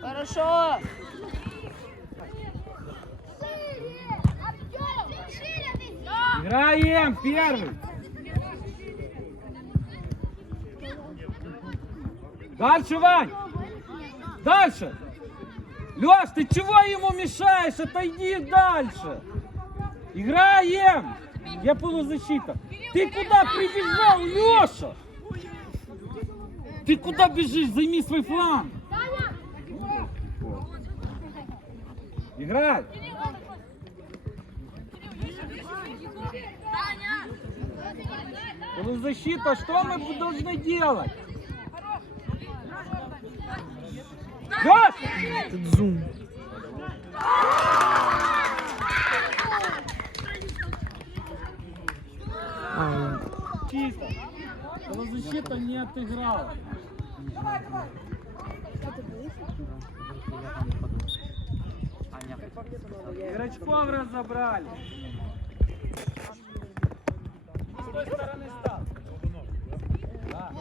Хорошо. Играем первый. Дальше, Вань. Дальше. Леш, ты чего ему мешаешь? Отойди дальше. Играем. Я полузащита. Ты куда прибежал, Леша? Ты куда бежишь? Займи свой фланг. Играй. Полузащита, что мы должны делать? Леша! Зум. А, Чисто. Полузащита не отыграла. Игрочков разобрали. С той стороны стал. Да.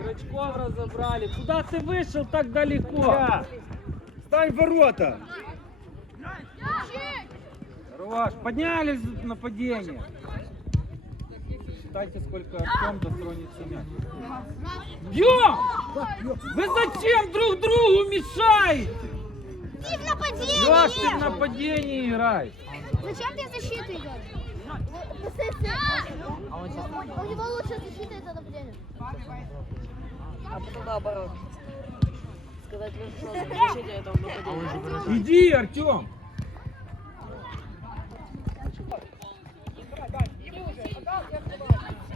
Игрочков разобрали. Куда ты вышел так далеко? Стань в ворота! Хорош, поднялись нападение. Считайте, сколько Артем достронится мяч. Бьем! Вы зачем друг другу мешаете? Ты в Леш, ты в нападении. нападении играй. Зачем ты в защиту идешь? У него лучше защита это нападение. а потом наоборот. Сказать, что защите этого нападения. Иди, Артем.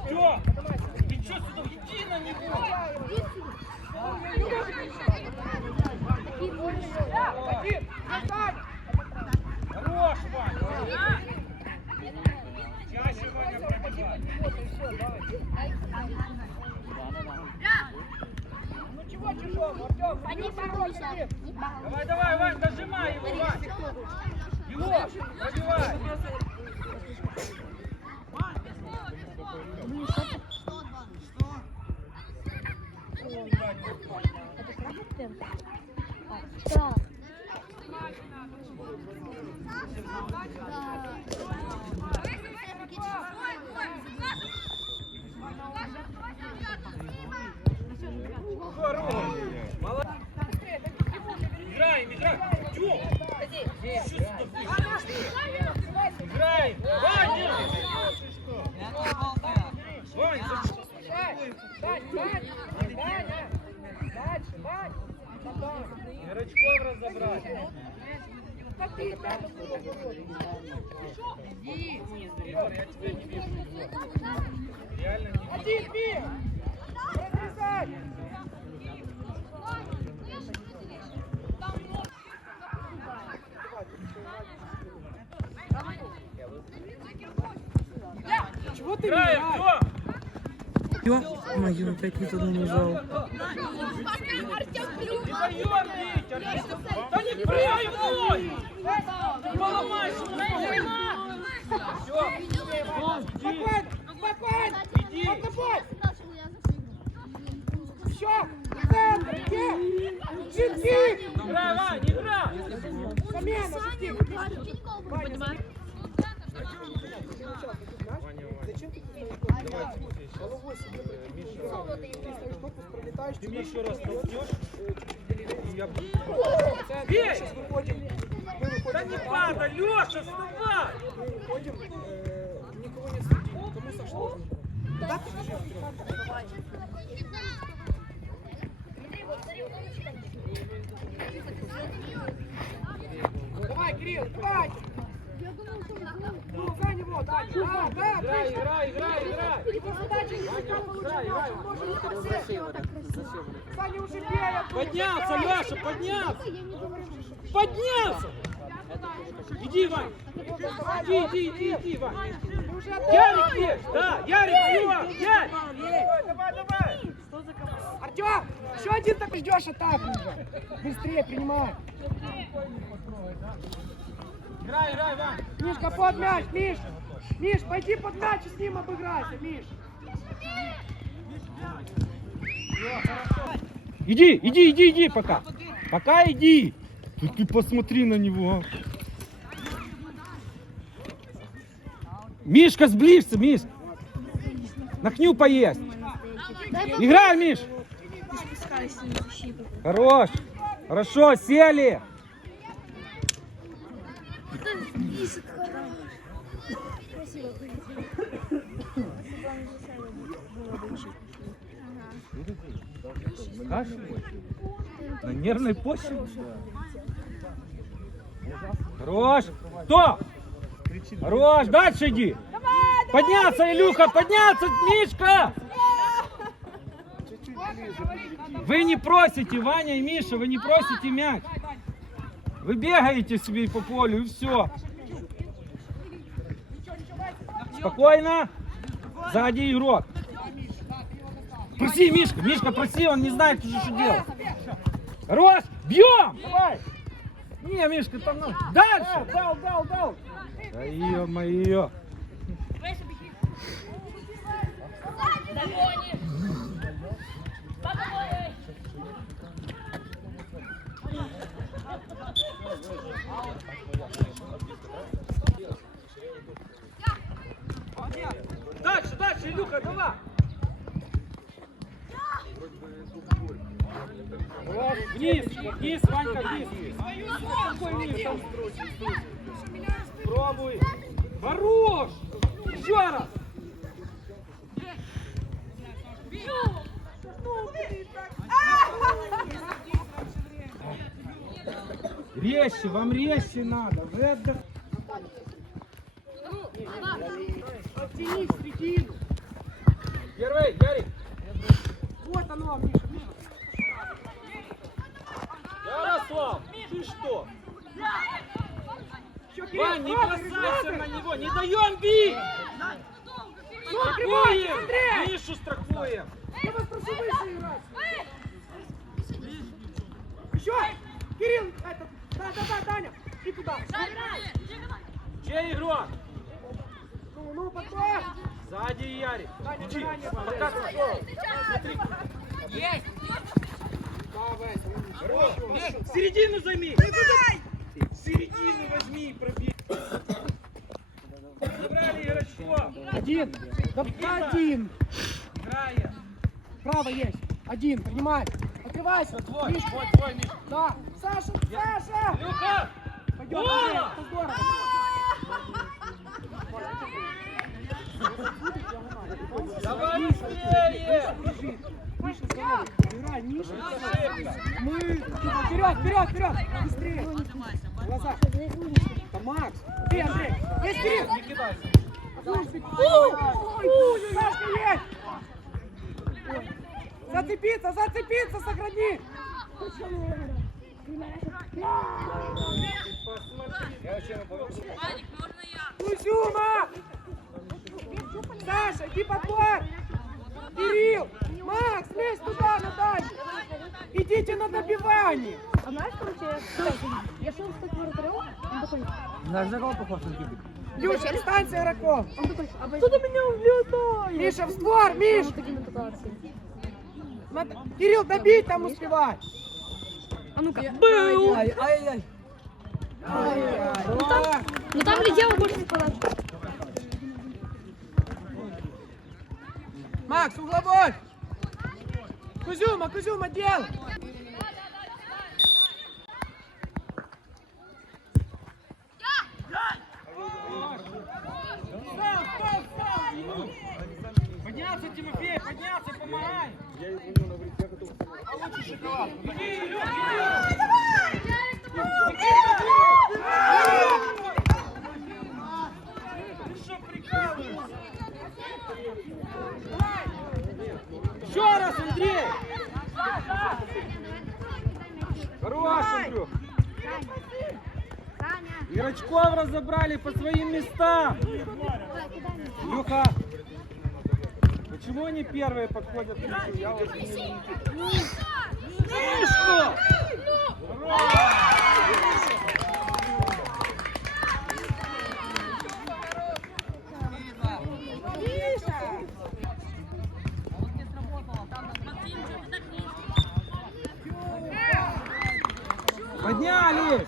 Все, ты что сюда? Иди на него. Хорош, Ваня. Чаще, Ваня, пробегай. Давай, давай, Вань, дожимай его, Вань. Его, пробивай. Да. За- Игрочков разобрали. Егор, я тебя не вижу. Реально не вижу. Играем, Тём. Ё-моё, опять не туда нажал. Не даём бить, Артём. Да не прыгай в ноги! Ты поломаешь ему Всё. Вон, Ты мне еще раз толкнешь. Бей! Да не падай, Леша, вставай Кирилл, давай! Ну, за него, да, да, да, Играй, играй, играй, играй! Его задача не всегда Играй, играй! получается, он может не подсесть. Саня уже бей, Подняться, Леша, подняться! Подняться! Иди, Вань! Иди, иди, иди, иди, Вань! Ярик есть! Да, Ярик, его! Ярик! Давай, давай! Артем, еще один такой ждешь атаку уже. Быстрее принимай. Играй, играй, Вань. Мишка, под мяч, Миш. Миш, пойди под мяч и с ним обыграйся, Миш. Иди, иди, иди, иди пока. Пока иди. Ты, ты посмотри на него. Мишка, сближься, Миш. Нахню поесть. Играй, Миш. Хорош. Хорошо, сели. На нервной почве? Хорош. Кто? Хорош, дальше иди. Подняться, Илюха, подняться, Мишка. Вы не просите, Ваня и Миша, вы не просите мяч. Вы бегаете себе по полю и все. Спокойно. Сзади игрок. Проси, Мишка, Мишка, проси, он не знает уже, что делать. Хорош, бьем! Давай! Не, Мишка, там ну, дальше! Дал, дал, дал. Да ё-моё! Дальше, дальше, Илюха, давай! Вниз, вниз, Ванька, вниз. Какой вниз? Пробуй. Хорош! Еще раз! Резче, вам резче надо. Вы отдох- Оттяни в середину. Первый, Ярик. Вот оно, Миша. Ярослав, ты что? Вань, не бросайся на него, не даем бить! Страхуем! Андрей! Мишу страхуем! Я вас прошу выше играть. Еще! Кирилл, это, да, да, да, Даня, и туда. Чей игрок? Ну, ну, подбор. Сзади Ярик. Иди, пока подбор. Давай, Хорош. Середину займи. Середину возьми и пробей. Забрали игрочков. Один. Да, один. Играет. Право есть. Один, принимай. Открывайся. Твой, Миш, твой, твой, Миш. Да. Саша, Саша. Илюха! Пойдем, это здорово. Давай быстрее! Миша, здорово. Играй, Миша. Мы. Вперед, вперед, вперед. Быстрее. Глаза. Да, Макс. Ты, Андрей. Есть, Кирилл. Не кидайся. Сашка есть! Зацепиться, зацепиться, сохрани! Кузюма! Саша, иди подбор! Кирилл! Макс, лезь туда, на дальше! Идите на добивание! А знаешь, короче, я шел с таким вратарем, он такой, Наш закол похож на кибик. Юша, дистанция игроков! он такой, кто-то меня увлетает. Миша, в створ, Миш! Надо- Кирилл, добить там успевай! А ну-ка. Ай-яй-яй. Ай-яй-яй. Ну там летело больше не Макс, угловой! Кузюма, Кузюма, дел! Местам! Илюха! Почему они первые подходят к мячу? Я вот не знаю. Мишка! Подняли!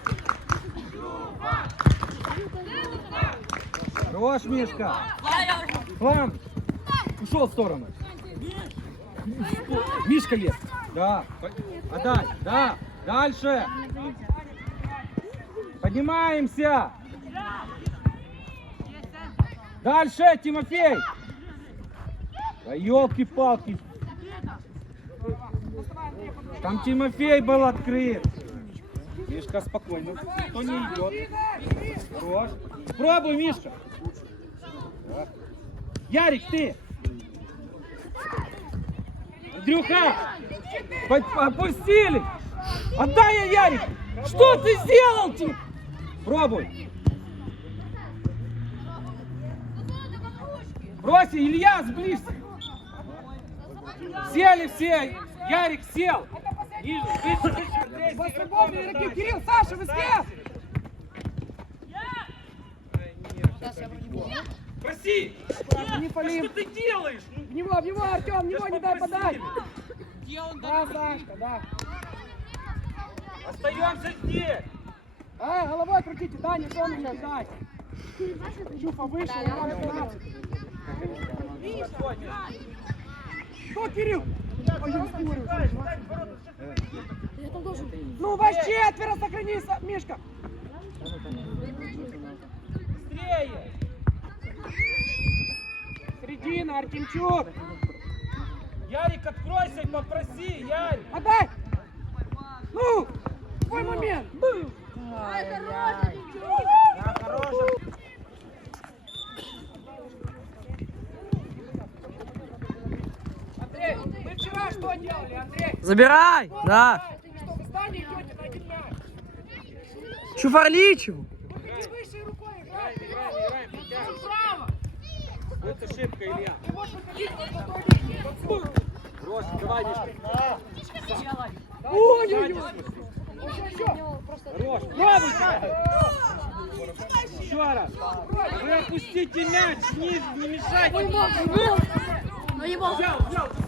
Хорош, Мишка! Фланг! Ушел в сторону. Мишка лез. Да. Отдай. Да. Дальше. Поднимаемся. Дальше, Тимофей. Да елки-палки. Там Тимофей был открыт. Мишка, спокойно. Никто не идет. Хорош. Пробуй, Мишка. Ярик, ты. Андрюха! Опустили! Отдай я Ярик! Что ты сделал? Ти? Пробуй! Брось, Илья, сблизь! Сели все! Ярик сел! Ниже, выше, выше, Андрей, Вас игроком свободные игроки. отдай. Кирилл, Саша, вы слева. Проси! Не Что фалим. ты делаешь? В него, в него, Артем, в него не дай подать. попросили. Да, Сашка, да. Остаемся здесь! А, головой крутите, да, не то меня дай. Чуфа выше, я вам сказал. Что, Кирилл? Ой, я должен. Ну, вас четверо, сохранись, Мишка. Быстрее! Середина, Артемчук. Ярик, откройся и попроси, Ярик! Отдай. Ну, твой момент. Андрей, мы вчера что делали, Андрей? Забирай! Да! Что, вы стали идете на один мяч? Чуфарличу! Ты выше рукой играй. Играем, играем, играем. Право. Вот ошибка, Илья. Брось, давай, Мишка. Ой-ой-ой. Хорош. Пробуйте! Еще раз. Вы опустите мяч ниже, не мешайте. Ну его. Взял, взял.